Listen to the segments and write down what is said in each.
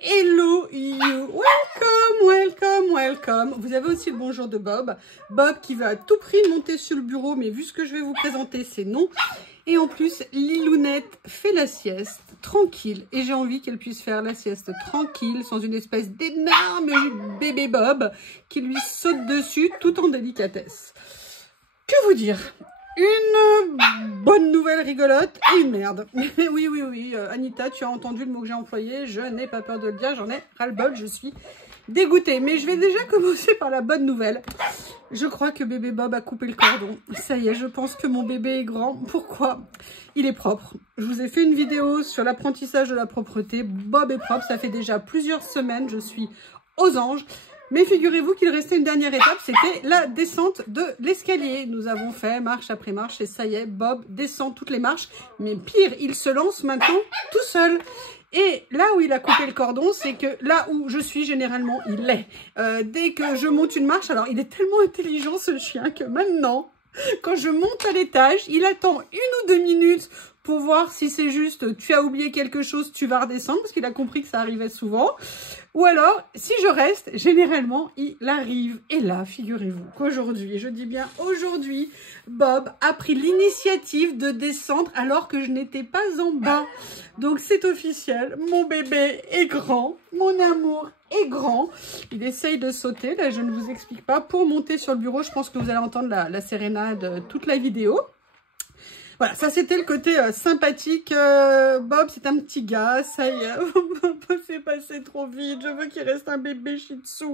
Hello you, welcome. Vous avez aussi le bonjour de Bob. Bob qui va à tout prix monter sur le bureau, mais vu ce que je vais vous présenter, c'est non. Et en plus, Lilounette fait la sieste tranquille. Et j'ai envie qu'elle puisse faire la sieste tranquille, sans une espèce d'énorme bébé Bob qui lui saute dessus tout en délicatesse. Que vous dire ? Une bonne nouvelle rigolote et une merde. Oui, Anita, tu as entendu le mot que j'ai employé, je n'ai pas peur de le dire, j'en ai ras-le-bol, je suis dégoûtée. Mais je vais déjà commencer par la bonne nouvelle. Je crois que bébé Bob a coupé le cordon. Ça y est, je pense que mon bébé est grand. Pourquoi? Il est propre. Je vous ai fait une vidéo sur l'apprentissage de la propreté. Bob est propre, ça fait déjà plusieurs semaines, je suis aux anges. Mais figurez-vous qu'il restait une dernière étape, c'était la descente de l'escalier. Nous avons fait marche après marche et ça y est, Bob descend toutes les marches. Mais pire, il se lance maintenant tout seul. Et là où il a coupé le cordon, c'est que là où je suis généralement, il l'est. Dès que je monte une marche, alors il est tellement intelligent ce chien que maintenant, quand je monte à l'étage, il attend 1 ou 2 minutes pour voir si c'est juste tu as oublié quelque chose, tu vas redescendre, parce qu'il a compris que ça arrivait souvent. Ou alors, si je reste, généralement, il arrive. Et là, figurez-vous qu'aujourd'hui, je dis bien aujourd'hui, Bob a pris l'initiative de descendre alors que je n'étais pas en bas. Donc, c'est officiel, mon bébé est grand, mon amour est grand. Il essaye de sauter, là, je ne vous explique pas. Pour monter sur le bureau, je pense que vous allez entendre la sérénade toute la vidéo. Voilà, ça c'était le côté sympathique. Bob, c'est un petit gars, ça y est, c'est passé trop vite, je veux qu'il reste un bébé shih tzu.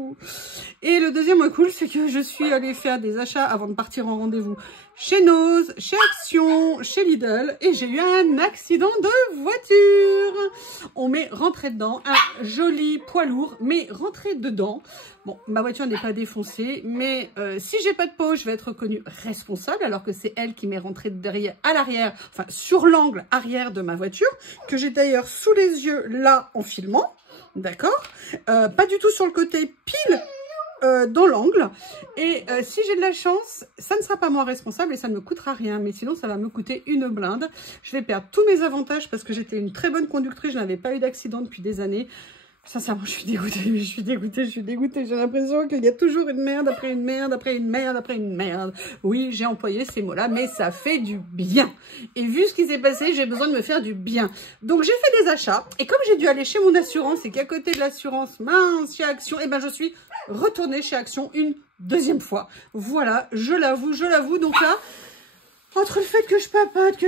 Et le deuxième cool, c'est que je suis allée faire des achats avant de partir en rendez-vous chez Nose, chez Action, chez Lidl, et j'ai eu un accident de voiture. On m'est rentré dedans, un joli poids lourd, mais rentré dedans. Bon, ma voiture n'est pas défoncée, mais si j'ai pas de peau, je vais être reconnue responsable, alors que c'est elle qui m'est rentrée derrière, à l'arrière, enfin sur l'angle arrière de ma voiture, que j'ai d'ailleurs sous les yeux là en filmant, d'accord, pas du tout sur le côté, pile dans l'angle. Et si j'ai de la chance, ça ne sera pas moi responsable et ça ne me coûtera rien, mais sinon ça va me coûter une blinde. Je vais perdre tous mes avantages parce que j'étais une très bonne conductrice, je n'avais pas eu d'accident depuis des années. Sincèrement, je suis dégoûtée, j'ai l'impression qu'il y a toujours une merde après une merde, après une merde, après une merde. Oui, j'ai employé ces mots-là, mais ça fait du bien. Et vu ce qui s'est passé, j'ai besoin de me faire du bien. Donc, j'ai fait des achats, et comme j'ai dû aller chez mon assurance, et qu'à côté de l'assurance, mince, chez Action, et ben je suis retournée chez Action une deuxième fois. Voilà, je l'avoue. Donc là, entre le fait que je papote,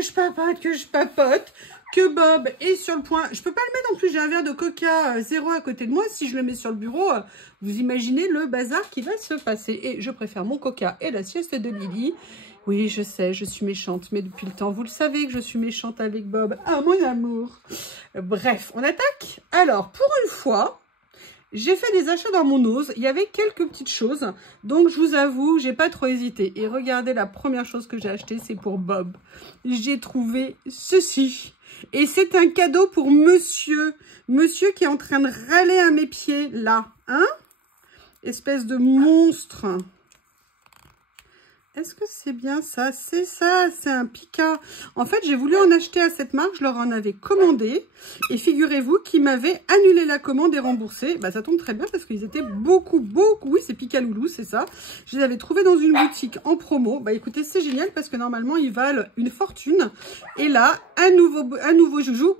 que Bob est sur le point, je peux pas le mettre en plus, j'ai un verre de coca zéro à côté de moi, si je le mets sur le bureau, vous imaginez le bazar qui va se passer. Et je préfère mon coca et la sieste de Lily. Oui, je sais, je suis méchante, mais depuis le temps, vous le savez que je suis méchante avec Bob. Ah, mon amour. Bref, on attaque. Alors, pour une fois, j'ai fait des achats dans mon Nose, il y avait quelques petites choses, donc je vous avoue, j'ai pas trop hésité. Et regardez, la première chose que j'ai acheté, c'est pour Bob. J'ai trouvé ceci. Et c'est un cadeau pour monsieur. Monsieur qui est en train de râler à mes pieds, là. Hein? Espèce de monstre. Est-ce que c'est bien ça? C'est ça, c'est un Pika. En fait, j'ai voulu en acheter à cette marque, je leur en avais commandé. Et figurez-vous qu'ils m'avaient annulé la commande et remboursé. Bah, ça tombe très bien parce qu'ils étaient beaucoup. Oui, c'est Pika Loulou, c'est ça. Je les avais trouvés dans une boutique en promo. Bah, écoutez, c'est génial parce que normalement, ils valent une fortune. Et là, un nouveau joujou.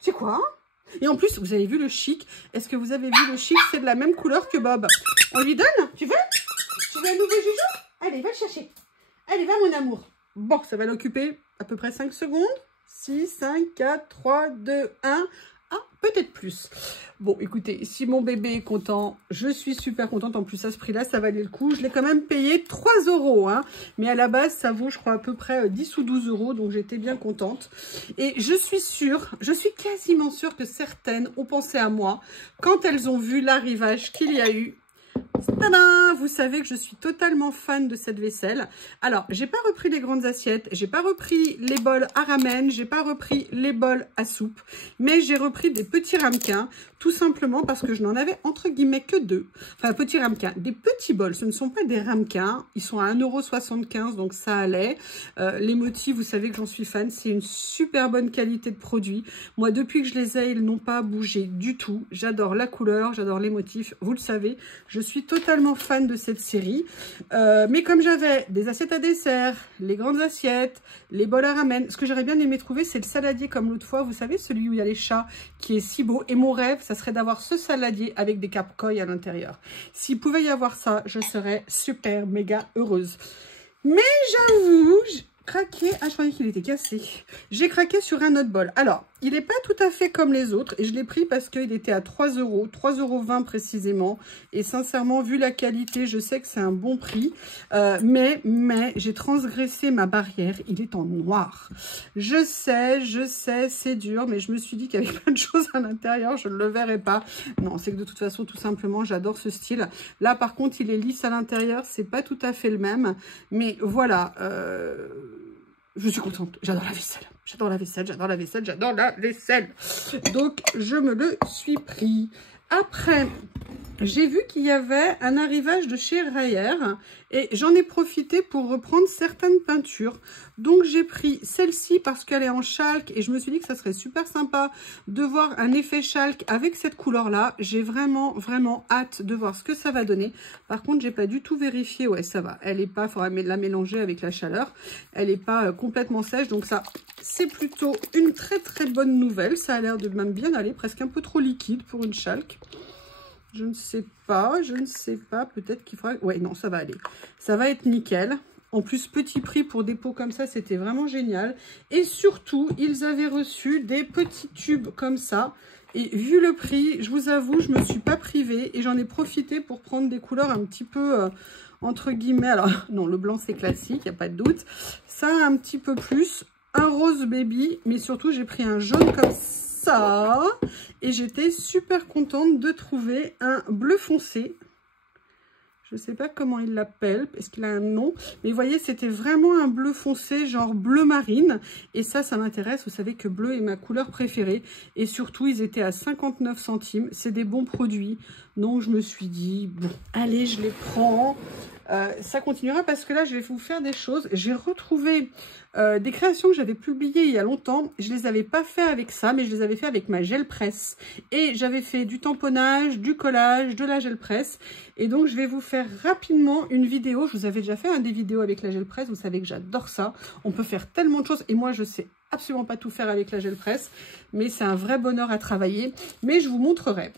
C'est quoi, hein? Et en plus, vous avez vu le chic? Est-ce que vous avez vu le chic? C'est de la même couleur que Bob. On lui donne? Tu veux un nouveau joujou? Allez, va le chercher. Allez, va mon amour. Bon, ça va l'occuper à peu près 5 secondes. 6, 5, 4, 3, 2, 1. Ah, peut-être plus. Bon, écoutez, si mon bébé est content, je suis super contente. En plus, à ce prix-là, ça valait le coup. Je l'ai quand même payé 3 €. Hein. Mais à la base, ça vaut, je crois, à peu près 10 ou 12 €. Donc, j'étais bien contente. Et je suis quasiment sûre que certaines ont pensé à moi quand elles ont vu l'arrivage qu'il y a eu Tadam! Vous savez que je suis totalement fan de cette vaisselle. Alors, j'ai pas repris les grandes assiettes, j'ai pas repris les bols à ramen, j'ai pas repris les bols à soupe, mais j'ai repris des petits ramequins, tout simplement parce que je n'en avais entre guillemets que 2. Enfin, petits ramequins, des petits bols, ce ne sont pas des ramequins, ils sont à 1,75 €, donc ça allait. Les motifs, vous savez que j'en suis fan, c'est une super bonne qualité de produit. Moi, depuis que je les ai, ils n'ont pas bougé du tout. J'adore la couleur, j'adore les motifs, vous le savez, je suis totalement fan de cette série. Mais comme j'avais des assiettes à dessert, les grandes assiettes, les bols à ramen, ce que j'aurais bien aimé trouver, c'est le saladier comme l'autre fois, vous savez, celui où il y a les chats, qui est si beau. Et mon rêve, ça serait d'avoir ce saladier avec des cap-coy à l'intérieur. S'il pouvait y avoir ça, je serais super méga heureuse. Mais j'avoue, j'ai craqué. Ah, je croyais qu'il était cassé. J'ai craqué sur un autre bol. Alors, il n'est pas tout à fait comme les autres. Et je l'ai pris parce qu'il était à 3 €, 3,20 € précisément. Et sincèrement, vu la qualité, je sais que c'est un bon prix. Mais j'ai transgressé ma barrière. Il est en noir. Je sais, c'est dur. Mais je me suis dit qu'avec plein de choses à l'intérieur, je ne le verrais pas. Non, c'est que de toute façon, tout simplement, j'adore ce style. Là, par contre, il est lisse à l'intérieur. C'est pas tout à fait le même. Mais voilà, je suis contente. J'adore la vaisselle. J'adore la vaisselle, j'adore la vaisselle, j'adore la vaisselle. Donc, je me le suis pris. Après, j'ai vu qu'il y avait un arrivage de chez Rayer et j'en ai profité pour reprendre certaines peintures. Donc, j'ai pris celle-ci parce qu'elle est en chalk et je me suis dit que ça serait super sympa de voir un effet chalk avec cette couleur-là. J'ai vraiment hâte de voir ce que ça va donner. Par contre, j'ai pas du tout vérifié. Ouais, ça va. Elle est pas, il faudra la mélanger avec la chaleur. Elle n'est pas complètement sèche. Donc, ça, c'est plutôt une très bonne nouvelle. Ça a l'air de même bien aller, presque un peu trop liquide pour une chalk. Je ne sais pas, peut-être qu'il faudra... Ouais, non, ça va aller. Ça va être nickel. En plus, petit prix pour des pots comme ça, c'était vraiment génial. Et surtout, ils avaient reçu des petits tubes comme ça. Et vu le prix, je vous avoue, je ne me suis pas privée. Et j'en ai profité pour prendre des couleurs un petit peu... entre guillemets, alors non, le blanc c'est classique, il n'y a pas de doute. Ça, un petit peu plus, un rose baby, mais surtout j'ai pris un jaune comme ça. Et j'étais super contente de trouver un bleu foncé. Je ne sais pas comment il l'appelle, est-ce qu'il a un nom. Mais vous voyez, c'était vraiment un bleu foncé, genre bleu marine. Et ça m'intéresse. Vous savez que bleu est ma couleur préférée. Et surtout, ils étaient à 59 centimes. C'est des bons produits. Donc, je me suis dit, bon, allez, je les prends. Ça continuera parce que là, je vais vous faire des choses. J'ai retrouvé des créations que j'avais publiées il y a longtemps. Je ne les avais pas fait avec ça, mais je les avais fait avec ma gel presse. Et j'avais fait du tamponnage, du collage, de la gel presse. Et donc, je vais vous faire rapidement une vidéo. Je vous avais déjà fait des vidéos avec la gel presse. Vous savez que j'adore ça. On peut faire tellement de choses. Et moi, je sais absolument pas tout faire avec la gel presse. Mais c'est un vrai bonheur à travailler. Mais je vous montrerai.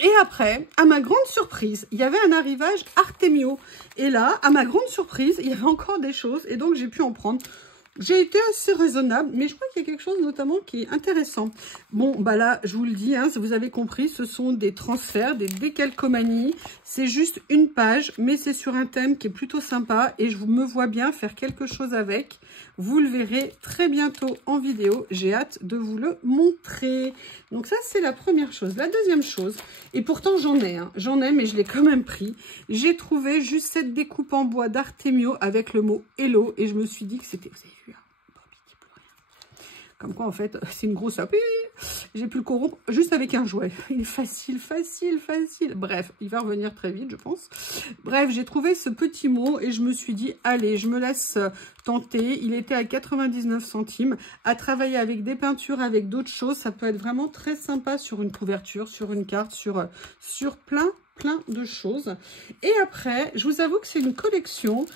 Et après, à ma grande surprise, il y avait un arrivage Artemio. Et là, à ma grande surprise, il y avait encore des choses. Et donc, j'ai pu en prendre. J'ai été assez raisonnable, mais je crois qu'il y a quelque chose notamment qui est intéressant. Bon, bah là, je vous le dis, hein, si vous avez compris, ce sont des transferts, des décalcomanies. C'est juste une page, mais c'est sur un thème qui est plutôt sympa. Et je me vois bien faire quelque chose avec. Vous le verrez très bientôt en vidéo. J'ai hâte de vous le montrer. Donc ça, c'est la première chose. La deuxième chose, et pourtant j'en ai, mais je l'ai quand même pris. J'ai trouvé juste cette découpe en bois d'Artemio avec le mot Hello. Et je me suis dit que c'était... Vous avez vu, hein, Bobby qui pleut rien. Comme quoi, en fait, c'est une grosse... J'ai pu le corrompre juste avec un jouet. Il est facile. Bref, il va revenir très vite, je pense. Bref, j'ai trouvé ce petit mot et je me suis dit, allez, je me laisse tenter. Il était à 99 centimes. À travailler avec des peintures, avec d'autres choses, ça peut être vraiment très sympa sur une couverture, sur une carte, sur plein de choses. Et après, je vous avoue que c'est une collection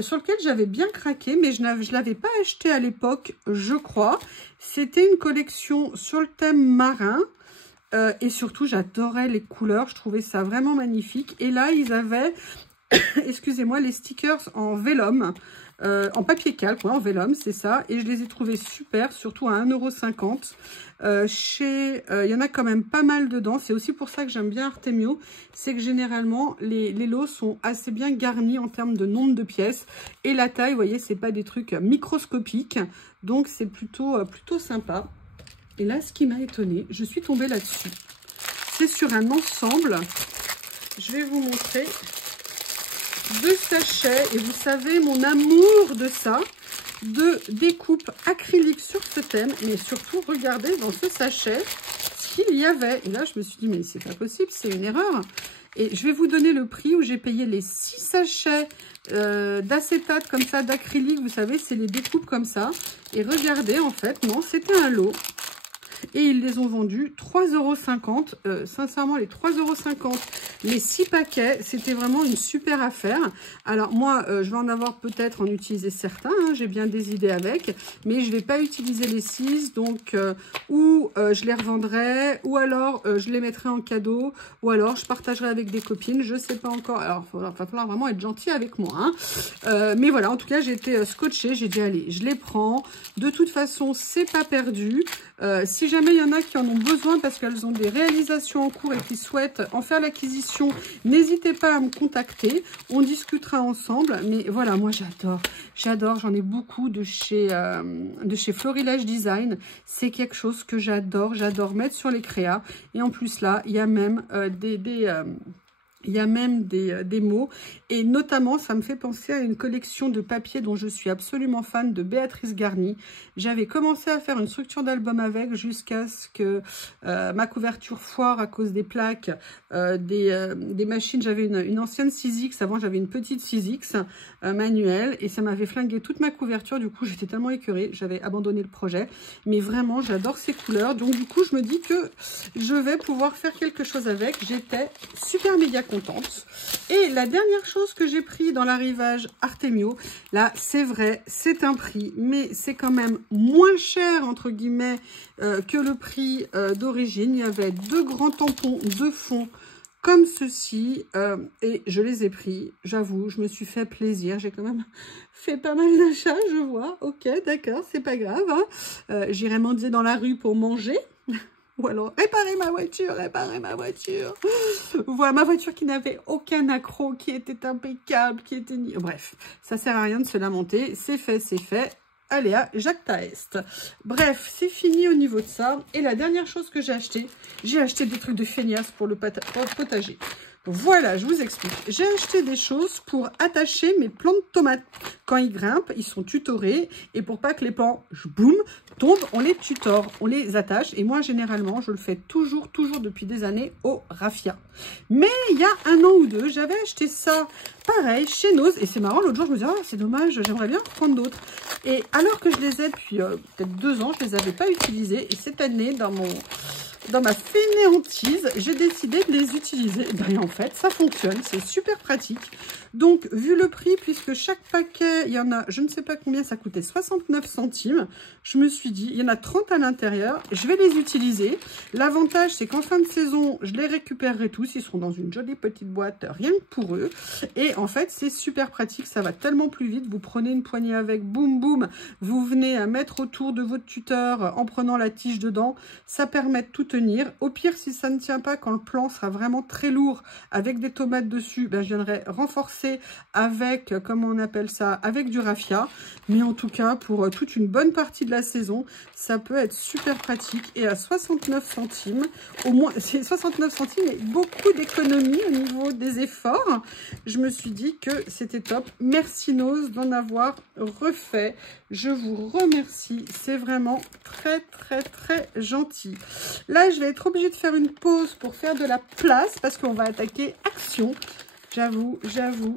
sur laquelle j'avais bien craqué, mais je ne l'avais pas acheté à l'époque, je crois. C'était une collection sur le thème marin. Et surtout, j'adorais les couleurs. Je trouvais ça vraiment magnifique. Et là, ils avaient, excusez-moi, les stickers en vélum. En papier calque, ouais, en vélum, c'est ça. Et je les ai trouvés super, surtout à 1,50 €. Il y en a quand même pas mal dedans. C'est aussi pour ça que j'aime bien Artemio. C'est que généralement, les lots sont assez bien garnis en termes de nombre de pièces. Et la taille, vous voyez, c'est pas des trucs microscopiques. Donc, c'est plutôt sympa. Et là, ce qui m'a étonnée, je suis tombée là-dessus. C'est sur un ensemble je vais vous montrer 2 sachets. Et vous savez mon amour de ça, de découpe acrylique sur ce thème. Mais surtout, regardez dans ce sachet ce qu'il y avait. Et là, je me suis dit, mais c'est pas possible, c'est une erreur. Et je vais vous donner le prix où j'ai payé les 6 sachets d'acétate comme ça, d'acrylique. Vous savez, c'est les découpes comme ça. Et regardez, en fait, non, c'était un lot. Et ils les ont vendus 3,50 €. Sincèrement, les 3,50 €, les 6 paquets, c'était vraiment une super affaire. Alors moi, je vais en avoir peut-être en utiliser certains, hein, j'ai bien des idées avec, mais je ne vais pas utiliser les 6, donc ou je les revendrai, ou alors je les mettrai en cadeau, ou alors je partagerai avec des copines, je ne sais pas encore. Alors, il va falloir vraiment être gentil avec moi. Hein. Mais voilà, en tout cas, j'ai été scotchée, j'ai dit, allez, je les prends. De toute façon, c'est pas perdu. Si jamais il y en a qui en ont besoin parce qu'elles ont des réalisations en cours et qui souhaitent en faire l'acquisition, n'hésitez pas à me contacter. On discutera ensemble. Mais voilà, moi j'adore. J'en ai beaucoup de chez Florilège Design. C'est quelque chose que j'adore mettre sur les créas. Et en plus là, il y a même des mots, et notamment ça me fait penser à une collection de papier dont je suis absolument fan, de Béatrice Garny. J'avais commencé à faire une structure d'album avec jusqu'à ce que ma couverture foire à cause des plaques des machines. J'avais une ancienne 6X, avant j'avais une petite 6X manuelle, et ça m'avait flingué toute ma couverture. Du coup j'étais tellement écœurée, j'avais abandonné le projet. Mais vraiment j'adore ces couleurs, donc du coup je me dis que je vais pouvoir faire quelque chose avec. J'étais super méga contente. Et la dernière chose que j'ai pris dans l'arrivage Artemio, là c'est vrai, c'est un prix, mais c'est quand même moins cher entre guillemets que le prix d'origine. Il y avait 2 grands tampons de fond comme ceci, et je les ai pris. J'avoue, je me suis fait plaisir. J'ai quand même fait pas mal d'achats, je vois. Ok, d'accord, c'est pas grave. Hein. J'irai mendier dans la rue pour manger. Ou alors, réparer ma voiture. Voilà, ma voiture qui n'avait aucun accroc, qui était impeccable, qui était... Bref, ça sert à rien de se lamenter. C'est fait, c'est fait. Allez, à Jacta Est. Bref, c'est fini au niveau de ça. Et la dernière chose que j'ai acheté des trucs de feignasse pour le potager. Voilà, je vous explique. J'ai acheté des choses pour attacher mes plants de tomates. Quand ils grimpent, ils sont tutorés. Et pour pas que les plants, boum, tombent, on les tutore, on les attache. Et moi, généralement, je le fais toujours depuis des années au raffia. Mais il y a 1 an ou 2, j'avais acheté ça, pareil, chez Nose. Et c'est marrant, l'autre jour, je me disais, oh, c'est dommage, j'aimerais bien prendre d'autres. Et alors que je les ai depuis peut-être 2 ans, je les avais pas utilisés. Et cette année, dans ma fainéantise, j'ai décidé de les utiliser. Et en fait, ça fonctionne, c'est super pratique. Donc, vu le prix, puisque chaque paquet, il y en a, je ne sais pas combien, ça coûtait 69 centimes. Je me suis dit, il y en a 30 à l'intérieur, je vais les utiliser. L'avantage, c'est qu'en fin de saison, je les récupérerai tous. Ils seront dans une jolie petite boîte, rien que pour eux. Et en fait, c'est super pratique, ça va tellement plus vite. Vous prenez une poignée avec, boum, boum, vous venez à mettre autour de votre tuteur en prenant la tige dedans. Ça permet de tout tenir. Au pire, si ça ne tient pas, quand le plan sera vraiment très lourd avec des tomates dessus, ben, je viendrai renforcer avec, comment on appelle ça, avec du raffia. Mais en tout cas, pour toute une bonne partie de la saison, ça peut être super pratique. Et à 69 centimes, au moins, c'est 69 centimes et beaucoup d'économies au niveau des efforts. Je me suis dit que c'était top. Merci Nose d'en avoir refait. Je vous remercie. C'est vraiment très gentil. Là, je vais être obligée de faire une pause pour faire de la place parce qu'on va attaquer Action. J'avoue,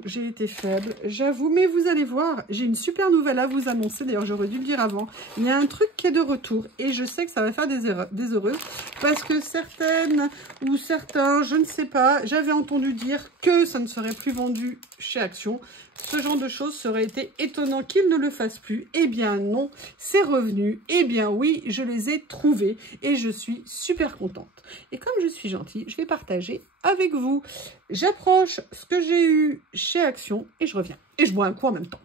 j'ai été faible, j'avoue, mais vous allez voir, j'ai une super nouvelle à vous annoncer. D'ailleurs, j'aurais dû le dire avant. Il y a un truc qui est de retour et je sais que ça va faire des heureux parce que certaines ou certains, je ne sais pas, j'avais entendu dire que ça ne serait plus vendu chez Action. Ce genre de choses, ça aurait été étonnant qu'ils ne le fassent plus. Eh bien non, c'est revenu. Eh bien oui, je les ai trouvés et je suis super contente. Et comme je suis gentille, je vais partager avec vous. J'approche ce que j'ai eu chez Action et je reviens. Et je bois un coup en même temps.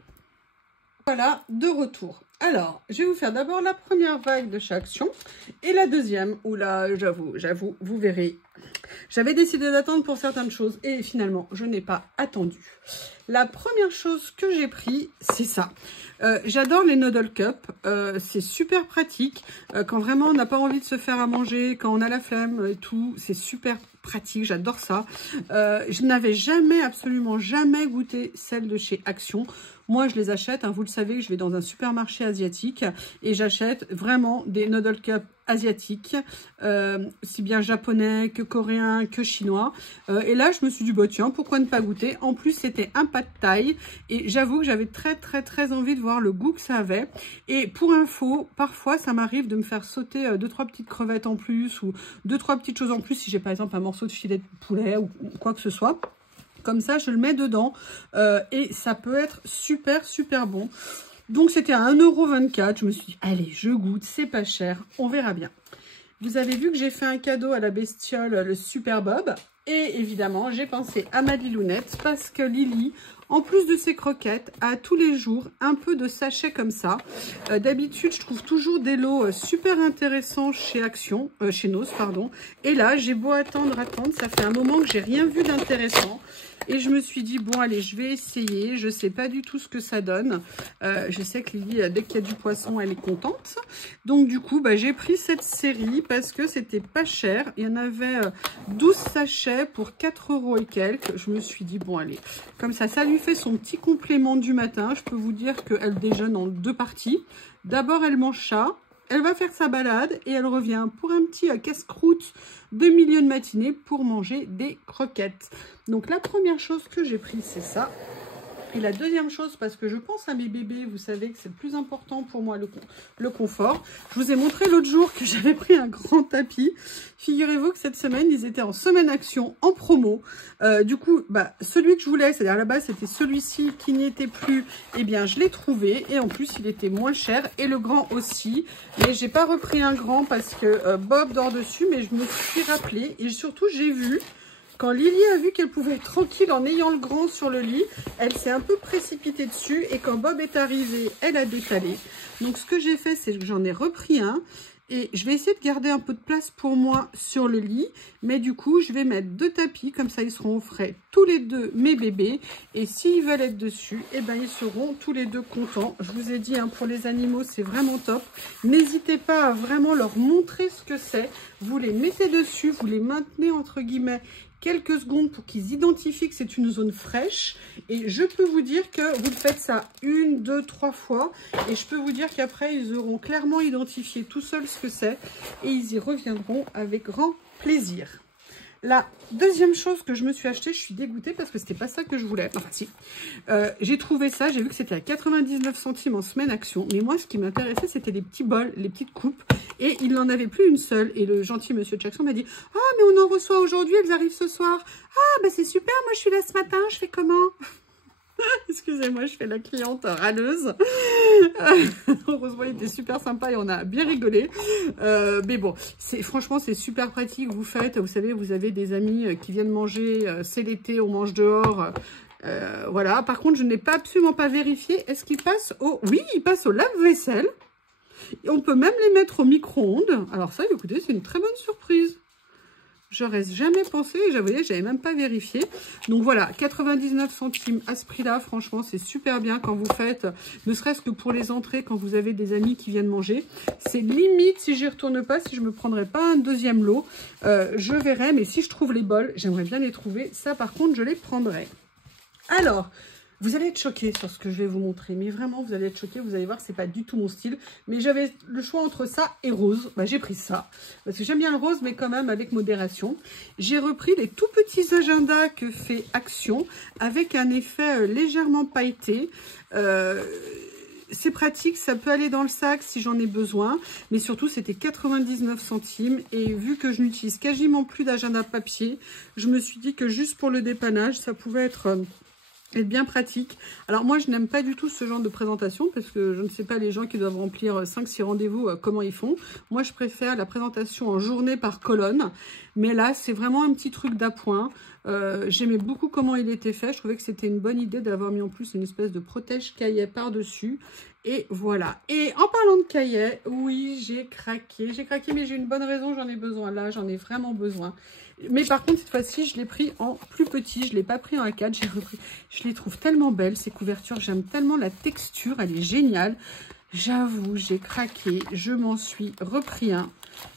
Voilà, de retour. Alors, je vais vous faire d'abord la première vague de chez Action et la deuxième, où là, j'avoue, vous verrez. J'avais décidé d'attendre pour certaines choses et finalement, je n'ai pas attendu. La première chose que j'ai pris, c'est ça. J'adore les Noodle Cup, c'est super pratique. Quand vraiment on n'a pas envie de se faire à manger, quand on a la flemme et tout, c'est super pratique, j'adore ça. Je n'avais jamais, absolument jamais goûté celle de chez Action. Moi, je les achète, hein, vous le savez, je vais dans un supermarché asiatique et j'achète vraiment des Noodle Cup asiatiques, si bien japonais que coréen que chinois. Et là, je me suis dit, bah tiens, pourquoi ne pas goûter? En plus, c'était un pad thai et j'avoue que j'avais très envie de voir le goût que ça avait. Et pour info, parfois, ça m'arrive de me faire sauter 2-3 petites crevettes en plus ou 2-3 petites choses en plus si j'ai par exemple un morceau de filet de poulet ou quoi que ce soit. Comme ça, je le mets dedans et ça peut être super bon. Donc, c'était à 1,24 €. Je me suis dit, allez, je goûte, c'est pas cher, on verra bien. Vous avez vu que j'ai fait un cadeau à la bestiole, le Super Bob. Et évidemment, j'ai pensé à ma Lilounette parce que Lily, en plus de ses croquettes, a tous les jours un peu de sachets comme ça. D'habitude, je trouve toujours des lots super intéressants chez Action, chez Noz, pardon. Et là, j'ai beau attendre, ça fait un moment que j'ai rien vu d'intéressant. Et je me suis dit, bon, allez, je vais essayer. Je ne sais pas du tout ce que ça donne. Je sais que Lily, dès qu'il y a du poisson, elle est contente. Donc, du coup, bah, j'ai pris cette série parce que c'était pas cher. Il y en avait 12 sachets pour 4 € et quelques. Je me suis dit, bon, allez, comme ça lui fait son petit complément du matin. Je peux vous dire qu'elle déjeune en 2 parties. D'abord, elle mange ça. Elle va faire sa balade et elle revient pour un petit casse-croûte de milieu de matinée pour manger des croquettes. Donc la première chose que j'ai pris, c'est ça. Et la deuxième chose, parce que je pense à mes bébés, vous savez que c'est le plus important pour moi, le confort. Je vous ai montré l'autre jour que j'avais pris un grand tapis. Figurez-vous que cette semaine, ils étaient en semaine Action, en promo. Du coup, bah, celui que je voulais, c'est-à-dire là-bas, c'était celui-ci qui n'y était plus. Eh bien, je l'ai trouvé. Et en plus, il était moins cher. Et le grand aussi. Mais j'ai pas repris un grand parce que Bob dort dessus. Mais je me suis rappelé. Et surtout, j'ai vu... Quand Lily a vu qu'elle pouvait être tranquille en ayant le grand sur le lit, elle s'est un peu précipitée dessus et quand Bob est arrivé, elle a détalé. Donc ce que j'ai fait, c'est que j'en ai repris un et je vais essayer de garder un peu de place pour moi sur le lit. Mais du coup, je vais mettre 2 tapis, comme ça ils seront au frais tous les deux mes bébés. Et s'ils veulent être dessus, eh ben, ils seront tous les deux contents. Je vous ai dit, hein, pour les animaux, c'est vraiment top. N'hésitez pas à vraiment leur montrer ce que c'est. Vous les mettez dessus, vous les maintenez entre guillemets quelques secondes pour qu'ils identifient que c'est une zone fraîche. Et je peux vous dire que vous faites ça 1, 2, 3 fois. Et je peux vous dire qu'après, ils auront clairement identifié tout seuls ce que c'est. Et ils y reviendront avec grand plaisir. La deuxième chose que je me suis achetée, je suis dégoûtée parce que c'était pas ça que je voulais. Enfin si, j'ai trouvé ça, j'ai vu que c'était à 99 centimes en semaine Action. Mais moi, ce qui m'intéressait, c'était les petits bols, les petites coupes. Et il n'en avait plus une seule. Et le gentil monsieur de Jackson m'a dit, ah mais on en reçoit aujourd'hui, elles arrivent ce soir. Ah bah c'est super, moi je suis là ce matin, je fais comment? Excusez-moi, je fais la cliente râleuse. Heureusement, il était super sympa et on a bien rigolé. Mais bon, franchement, c'est super pratique. Vous faites, vous savez, vous avez des amis qui viennent manger, c'est l'été, on mange dehors. Voilà. Par contre, je n'ai absolument pas vérifié. Est-ce qu'il passe au... Oui, il passe au lave-vaisselle. On peut même les mettre au micro-ondes. Alors ça, écoutez, c'est une très bonne surprise. J'aurais jamais pensé, j'avais même pas vérifié. Donc voilà, 99 centimes à ce prix-là, franchement, c'est super bien quand vous faites, ne serait-ce que pour les entrées, quand vous avez des amis qui viennent manger. C'est limite, si j'y retourne pas, si je me prendrais pas un deuxième lot, je verrai. Mais si je trouve les bols, j'aimerais bien les trouver. Ça, par contre, je les prendrai. Alors... Vous allez être choqués sur ce que je vais vous montrer, mais vraiment, vous allez être choqués, vous allez voir, c'est pas du tout mon style. Mais j'avais le choix entre ça et rose. Bah, j'ai pris ça, parce que j'aime bien le rose, mais quand même avec modération. J'ai repris les tout petits agendas que fait Action, avec un effet légèrement pailleté. C'est pratique, ça peut aller dans le sac si j'en ai besoin, mais surtout c'était 99 centimes et vu que je n'utilise quasiment plus d'agenda papier, je me suis dit que juste pour le dépannage, ça pouvait être bien pratique. Alors moi je n'aime pas du tout ce genre de présentation parce que je ne sais pas les gens qui doivent remplir 5-6 rendez-vous comment ils font. Moi je préfère la présentation en journée par colonne. Mais là, c'est vraiment un petit truc d'appoint. J'aimais beaucoup comment il était fait. Je trouvais que c'était une bonne idée d'avoir mis en plus une espèce de protège-cahier par-dessus. Et voilà. Et en parlant de cahier, oui, j'ai craqué. J'ai craqué, mais j'ai une bonne raison, j'en ai besoin. Là, j'en ai vraiment besoin. Mais par contre, cette fois-ci, je l'ai pris en plus petit. Je ne l'ai pas pris en A4. Je les trouve tellement belles, ces couvertures. J'aime tellement la texture. Elle est géniale. J'avoue, j'ai craqué. Je m'en suis repris un.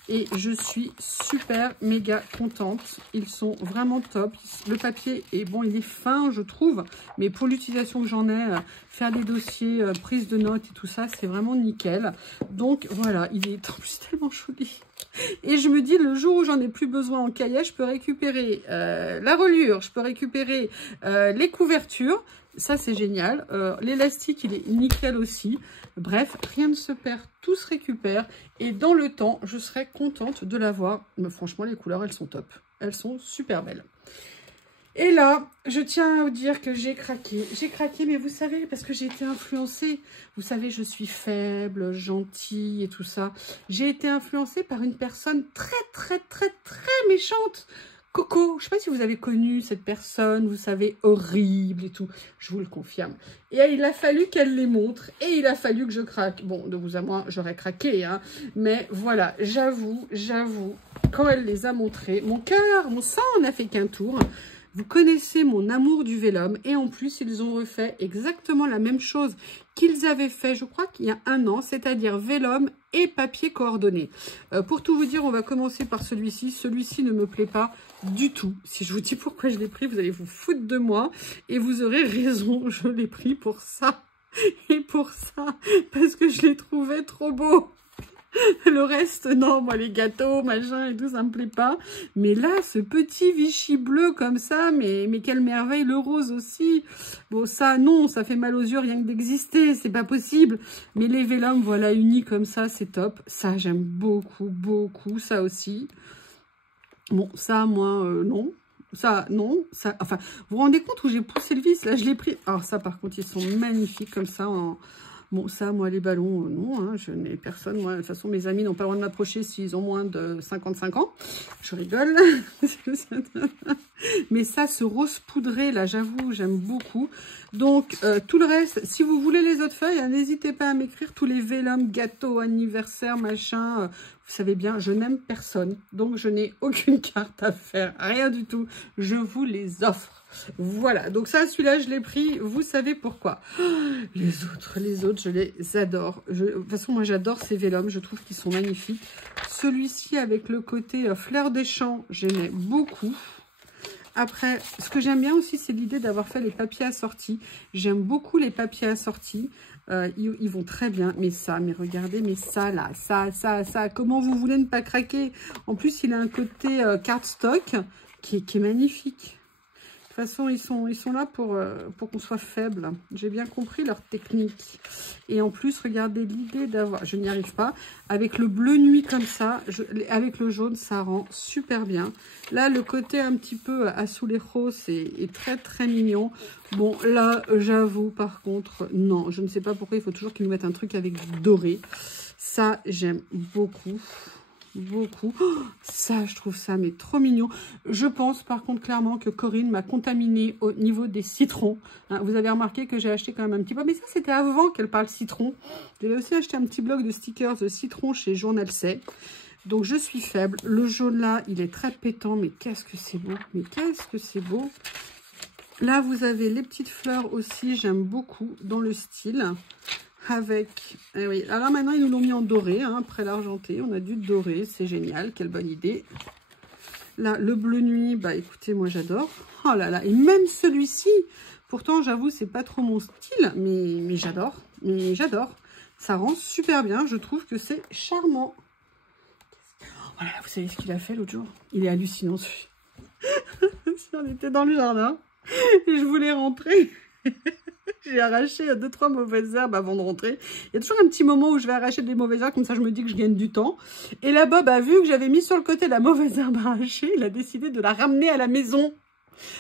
Et je suis super méga contente. Ils sont vraiment top. Le papier est bon, il est fin, je trouve. Mais pour l'utilisation que j'en ai, faire des dossiers, prise de notes et tout ça, c'est vraiment nickel. Donc voilà, il est en plus tellement joli. Et je me dis, le jour où j'en ai plus besoin en cahier, je peux récupérer la reliure, je peux récupérer les couvertures. Ça, c'est génial. L'élastique, il est nickel aussi. Bref, rien ne se perd, tout se récupère. Et dans le temps, je serai contente de l'avoir. Mais franchement, les couleurs, elles sont top. Elles sont super belles. Et là, je tiens à vous dire que j'ai craqué. J'ai craqué, mais vous savez, parce que j'ai été influencée. Vous savez, je suis faible, gentille et tout ça. J'ai été influencée par une personne très méchante. Coco, je ne sais pas si vous avez connu cette personne, vous savez, horrible et tout, je vous le confirme. Et il a fallu qu'elle les montre et il a fallu que je craque. Bon, de vous à moi, j'aurais craqué, hein. Mais voilà, j'avoue, quand elle les a montrés, mon cœur, mon sang n'a fait qu'un tour. Vous connaissez mon amour du vélum et en plus, ils ont refait exactement la même chose qu'ils avaient fait, je crois qu'il y a 1 an, c'est-à-dire vélum et papier coordonné. Pour tout vous dire, on va commencer par celui-ci. Celui-ci ne me plaît pas du tout. Si je vous dis pourquoi je l'ai pris, vous allez vous foutre de moi et vous aurez raison, je l'ai pris pour ça. Et pour ça, parce que je l'ai trouvé trop beau. Le reste, non, moi, les gâteaux, machin et tout, ça me plaît pas. Mais là, ce petit Vichy bleu comme ça, mais quelle merveille, le rose aussi. Bon, ça, non, ça fait mal aux yeux rien que d'exister, c'est pas possible. Mais les vélums, voilà, unis comme ça, c'est top. Ça, j'aime beaucoup, ça aussi. Bon, ça, moi, non. Ça, non. Ça, enfin, vous vous rendez compte où j'ai poussé le vis? Là, je l'ai pris. Alors ça, par contre, ils sont magnifiques comme ça en... Bon, ça, moi, les ballons, non, hein, je n'ai personne. Moi, de toute façon, mes amis n'ont pas le droit de m'approcher s'ils ont moins de 55 ans. Je rigole. Mais ça, ce rose poudré, là, j'avoue, j'aime beaucoup. Donc, tout le reste, si vous voulez les autres feuilles, n'hésitez pas à m'écrire tous les vélums, gâteaux, anniversaire, machin. Vous savez bien, je n'aime personne. Donc, je n'ai aucune carte à faire. Rien du tout. Je vous les offre. Voilà, donc ça, celui-là, je l'ai pris, vous savez pourquoi. Les autres, je les adore. De toute façon, moi, j'adore ces vélums, je trouve qu'ils sont magnifiques. Celui-ci, avec le côté fleur des champs, j'aimais beaucoup. Après, ce que j'aime bien aussi, c'est l'idée d'avoir fait les papiers assortis. J'aime beaucoup les papiers assortis. Ils vont très bien. Mais ça, mais regardez, mais ça, là, ça, comment vous voulez ne pas craquer? En plus, il a un côté cardstock qui est magnifique. De toute façon, ils sont là pour qu'on soit faible. J'ai bien compris leur technique. Et en plus, regardez l'idée d'avoir... Je n'y arrive pas. Avec le bleu nuit comme ça, avec le jaune, ça rend super bien. Là, le côté un petit peu azulejos est très mignon. Bon, là, j'avoue, par contre, non. Je ne sais pas pourquoi il faut toujours qu'ils nous mettent un truc avec du doré. Ça, j'aime beaucoup. Oh, ça, je trouve ça mais trop mignon. Je pense par contre clairement que Corinne m'a contaminée au niveau des citrons. Hein, vous avez remarqué que j'ai acheté quand même un petit peu, mais ça c'était avant qu'elle parle citron. J'avais aussi acheté un petit bloc de stickers de citron chez Journal C. Donc je suis faible. Le jaune là, il est très pétant, mais qu'est-ce que c'est beau. Mais qu'est-ce que c'est beau. Là, vous avez les petites fleurs aussi, j'aime beaucoup dans le style. Avec, eh oui, alors maintenant ils nous l'ont mis en doré, hein, après l'argenté, on a du doré, c'est génial, quelle bonne idée. Là, le bleu nuit, bah écoutez, moi j'adore. Oh là là, et même celui-ci, pourtant j'avoue c'est pas trop mon style, mais j'adore, Ça rend super bien, je trouve que c'est charmant. Oh là là, vous savez ce qu'il a fait l'autre jour? Il est hallucinant celui. Si on était dans le jardin, et je voulais rentrer. J'ai arraché 2-3 mauvaises herbes avant de rentrer. Il y a toujours un petit moment où je vais arracher des mauvaises herbes, comme ça je me dis que je gagne du temps. Et là, Bob a vu que j'avais mis sur le côté la mauvaise herbe arrachée. Il a décidé de la ramener à la maison.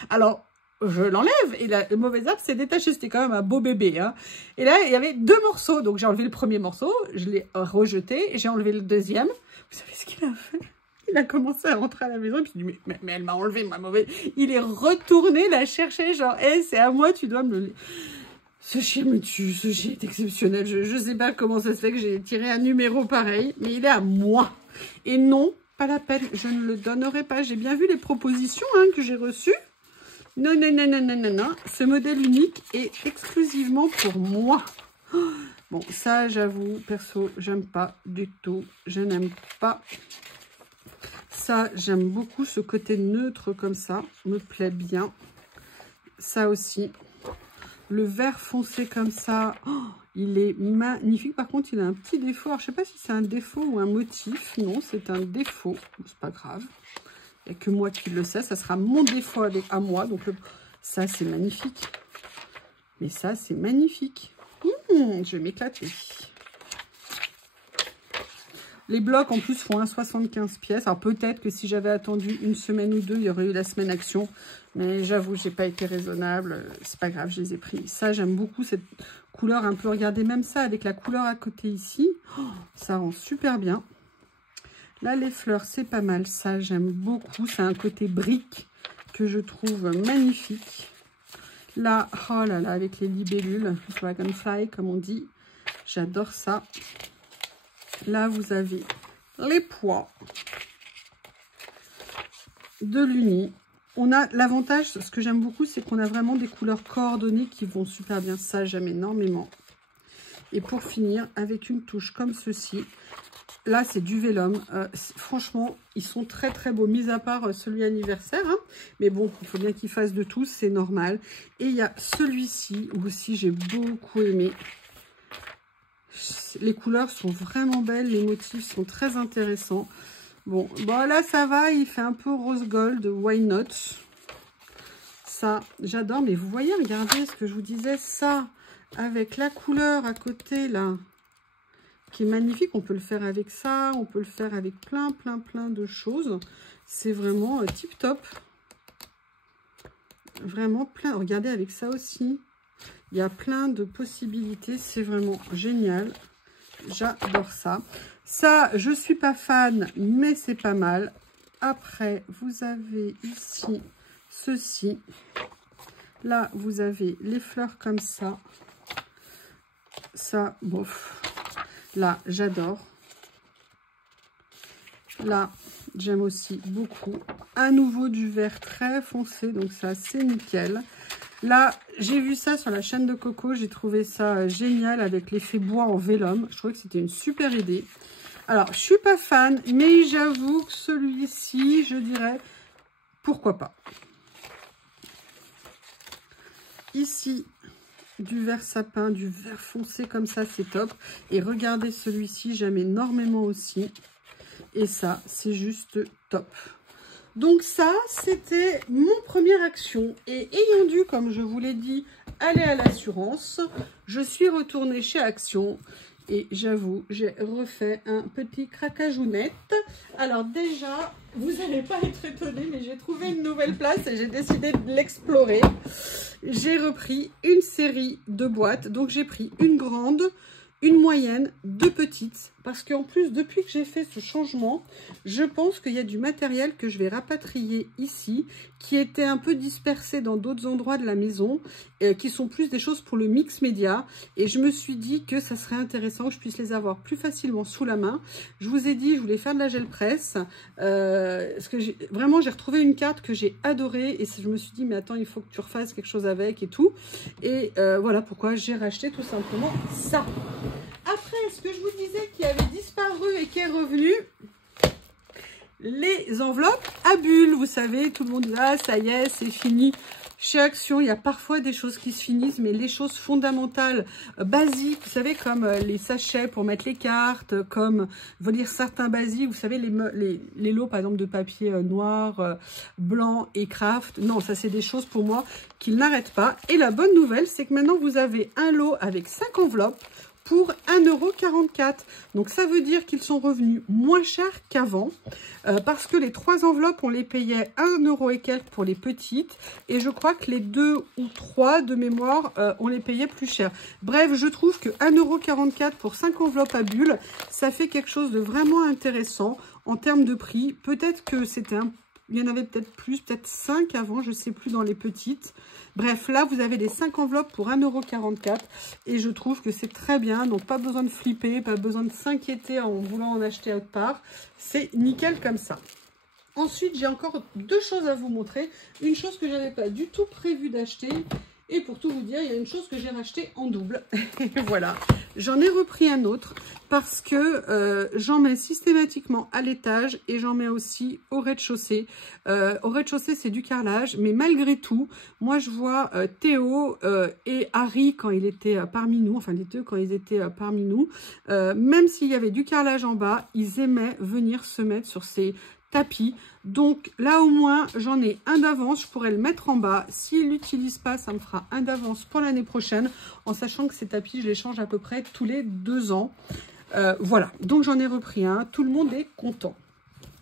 Alors, je l'enlève et la mauvaise herbe s'est détachée. C'était quand même un beau bébé. Hein. Et là, il y avait 2 morceaux. Donc, j'ai enlevé le premier morceau, je l'ai rejeté et j'ai enlevé le deuxième. Vous savez ce qu'il a fait? Il a commencé à rentrer à la maison, et puis il dit, mais elle m'a enlevé ma mauvaise... Il est retourné la chercher, genre, hey, c'est à moi, tu dois me le... Ce chien me tue, ce chien est exceptionnel. Je sais pas comment ça se fait que j'ai tiré un numéro pareil, mais il est à moi. Et non, pas la peine, je ne le donnerai pas. J'ai bien vu les propositions hein, que j'ai reçues. Non, non, non, non, non, non, non. Ce modèle unique est exclusivement pour moi. Bon, ça, j'avoue, perso, j'aime pas du tout. Je n'aime pas. Ça, j'aime beaucoup ce côté neutre comme ça. Me plaît bien. Ça aussi. Le vert foncé comme ça, oh, il est magnifique. Par contre, il a un petit défaut. Alors, je ne sais pas si c'est un défaut ou un motif. Non, c'est un défaut. C'est pas grave. Il n'y a que moi qui le sais. Ça sera mon défaut à moi. Donc, ça, c'est magnifique. Mais ça, c'est magnifique. Je vais m'éclater. Les blocs, en plus, font 1,75 pièces. Alors, peut-être que si j'avais attendu une semaine ou deux, il y aurait eu la semaine action. Mais j'avoue, j'ai pas été raisonnable. C'est pas grave, je les ai pris. Ça, j'aime beaucoup cette couleur un peu. Regardez, même ça, avec la couleur à côté ici. Oh, ça rend super bien. Là, les fleurs, c'est pas mal. Ça, j'aime beaucoup. C'est un côté brique que je trouve magnifique. Là, oh là là, avec les libellules, dragonfly, comme on dit. J'adore ça. Là, vous avez les pois de l'Uni. On a l'avantage, ce que j'aime beaucoup, c'est qu'on a vraiment des couleurs coordonnées qui vont super bien. Ça, j'aime énormément. Et pour finir, avec une touche comme ceci. Là, c'est du vélum. Franchement, ils sont très, très beaux, mis à part celui anniversaire. Hein. Mais bon, il faut bien qu'ils fassent de tous, c'est normal. Et il y a celui-ci, aussi, j'ai beaucoup aimé. Les couleurs sont vraiment belles, les motifs sont très intéressants. Bon, là ça va, il fait un peu rose gold, why not? Ça, j'adore, mais vous voyez, regardez ce que je vous disais, ça, avec la couleur à côté là, qui est magnifique. On peut le faire avec ça, on peut le faire avec plein de choses. C'est vraiment tip top. Vraiment plein, regardez avec ça aussi. Il y a plein de possibilités, c'est vraiment génial. J'adore ça. Ça, je ne suis pas fan, mais c'est pas mal. Après, vous avez ici ceci. Là, vous avez les fleurs comme ça. Ça, bof. Là, j'adore. Là, j'aime aussi beaucoup. À nouveau du vert très foncé, donc ça, c'est nickel. Là, j'ai vu ça sur la chaîne de Coco, j'ai trouvé ça génial avec l'effet bois en vélum. Je trouvais que c'était une super idée. Alors, je suis pas fan, mais j'avoue que celui-ci, je dirais, pourquoi pas. Ici, du vert sapin, du vert foncé comme ça, c'est top. Et regardez celui-ci, j'aime énormément aussi. Et ça, c'est juste top. Donc ça, c'était mon première action. Et ayant dû, comme je vous l'ai dit, aller à l'assurance, je suis retournée chez Action. Et j'avoue, j'ai refait un petit cracajounette. Alors déjà, vous n'allez pas être étonnés, mais j'ai trouvé une nouvelle place et j'ai décidé de l'explorer. J'ai repris une série de boîtes. Donc j'ai pris une grande, une moyenne, deux petites. Parce qu'en plus, depuis que j'ai fait ce changement, je pense qu'il y a du matériel que je vais rapatrier ici, qui était un peu dispersé dans d'autres endroits de la maison, qui sont plus des choses pour le mix média. Et je me suis dit que ça serait intéressant que je puisse les avoir plus facilement sous la main. Je vous ai dit, je voulais faire de la gel presse. Parce que vraiment, j'ai retrouvé une carte que j'ai adorée. Et je me suis dit, mais attends, il faut que tu refasses quelque chose avec et tout. Et voilà pourquoi j'ai racheté tout simplement ça. Après, ce que je vous disais qui avait disparu et qui est revenu, les enveloppes à bulles. Vous savez, tout le monde dit, ah, ça y est, c'est fini. Chez Action, il y a parfois des choses qui se finissent, mais les choses fondamentales, basiques, vous savez, comme les sachets pour mettre les cartes, comme, je veux dire, certains basiques, vous savez, les lots, par exemple, de papier noir, blanc et craft. Non, ça, c'est des choses pour moi qu'ils n'arrêtent pas. Et la bonne nouvelle, c'est que maintenant, vous avez un lot avec 5 enveloppes pour 1,44 €. Donc ça veut dire qu'ils sont revenus moins chers qu'avant, parce que les 3 enveloppes, on les payait 1 € et quelques pour les petites, et je crois que les 2 ou 3 de mémoire, on les payait plus cher. Bref, je trouve que 1,44 € pour 5 enveloppes à bulles, ça fait quelque chose de vraiment intéressant. En termes de prix, peut-être que c'était il y en avait peut-être plus, peut-être 5 avant, je ne sais plus, dans les petites. Bref, là, vous avez les 5 enveloppes pour 1,44 € et je trouve que c'est très bien. Donc, pas besoin de flipper, pas besoin de s'inquiéter en voulant en acheter autre part. C'est nickel comme ça. Ensuite, j'ai encore 2 choses à vous montrer. Une chose que je n'avais pas du tout prévu d'acheter. Et pour tout vous dire, il y a une chose que j'ai racheté en double. Voilà, j'en ai repris un autre parce que j'en mets systématiquement à l'étage et j'en mets aussi au rez-de-chaussée. Au rez-de-chaussée, c'est du carrelage, mais malgré tout, moi je vois Théo et Harry quand il était parmi nous, enfin les deux quand ils étaient parmi nous, même s'il y avait du carrelage en bas, ils aimaient venir se mettre sur ces tapis. Donc là au moins j'en ai un d'avance, je pourrais le mettre en bas. S'il l'utilise pas, ça me fera un d'avance pour l'année prochaine, en sachant que ces tapis je les change à peu près tous les 2 ans. Voilà, donc j'en ai repris un, tout le monde est content.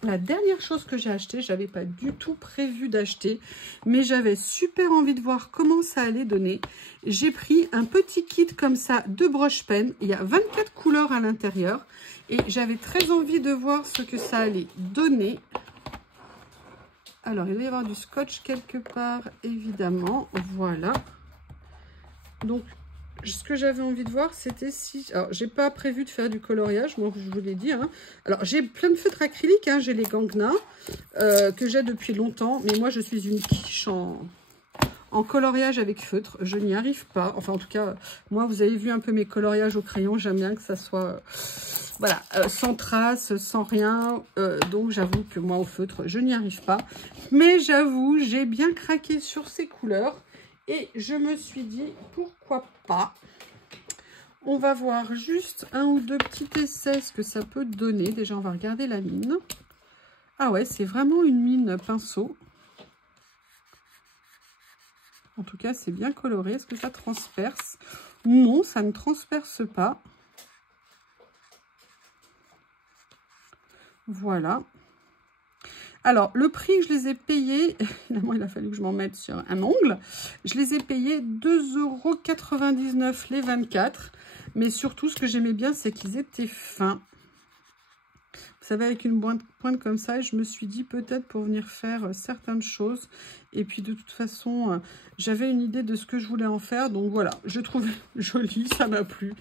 La dernière chose que j'ai acheté, j'avais pas du tout prévu d'acheter, mais j'avais super envie de voir comment ça allait donner. J'ai pris un petit kit comme ça de broche-pen. Il y a 24 couleurs à l'intérieur et j'avais très envie de voir ce que ça allait donner. Alors, il va y avoir du scotch quelque part, évidemment. Voilà. Donc, ce que j'avais envie de voir, c'était si... Alors, j'ai pas prévu de faire du coloriage, moi, je vous l'ai dit. Hein. Alors, j'ai plein de feutres acryliques. Hein. J'ai les Gangna que j'ai depuis longtemps. Mais moi, je suis une quiche en coloriage avec feutre. Je n'y arrive pas. Enfin, en tout cas, moi, vous avez vu un peu mes coloriages au crayon. J'aime bien que ça soit... voilà, sans traces, sans rien. Donc, j'avoue que moi, au feutre, je n'y arrive pas. Mais j'avoue, j'ai bien craqué sur ces couleurs. Et je me suis dit, pourquoi pas. On va voir juste un ou deux petits essais, ce que ça peut donner. Déjà, on va regarder la mine. Ah ouais, c'est vraiment une mine pinceau. En tout cas, c'est bien coloré. Est-ce que ça transperce? Non, ça ne transperce pas. Voilà. Alors, le prix, je les ai payés, évidemment, il a fallu que je m'en mette sur un ongle. Je les ai payés 2,99 € les 24. Mais surtout, ce que j'aimais bien, c'est qu'ils étaient fins. Vous savez, avec une pointe comme ça, je me suis dit peut-être pour venir faire certaines choses. Et puis, de toute façon, j'avais une idée de ce que je voulais en faire. Donc, voilà, je trouvais joli, ça m'a plu.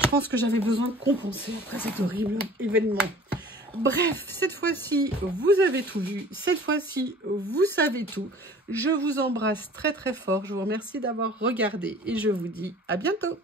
Je pense que j'avais besoin de compenser après cet horrible événement. Bref, cette fois-ci, vous avez tout vu. Cette fois-ci, vous savez tout. Je vous embrasse très très fort. Je vous remercie d'avoir regardé et je vous dis à bientôt.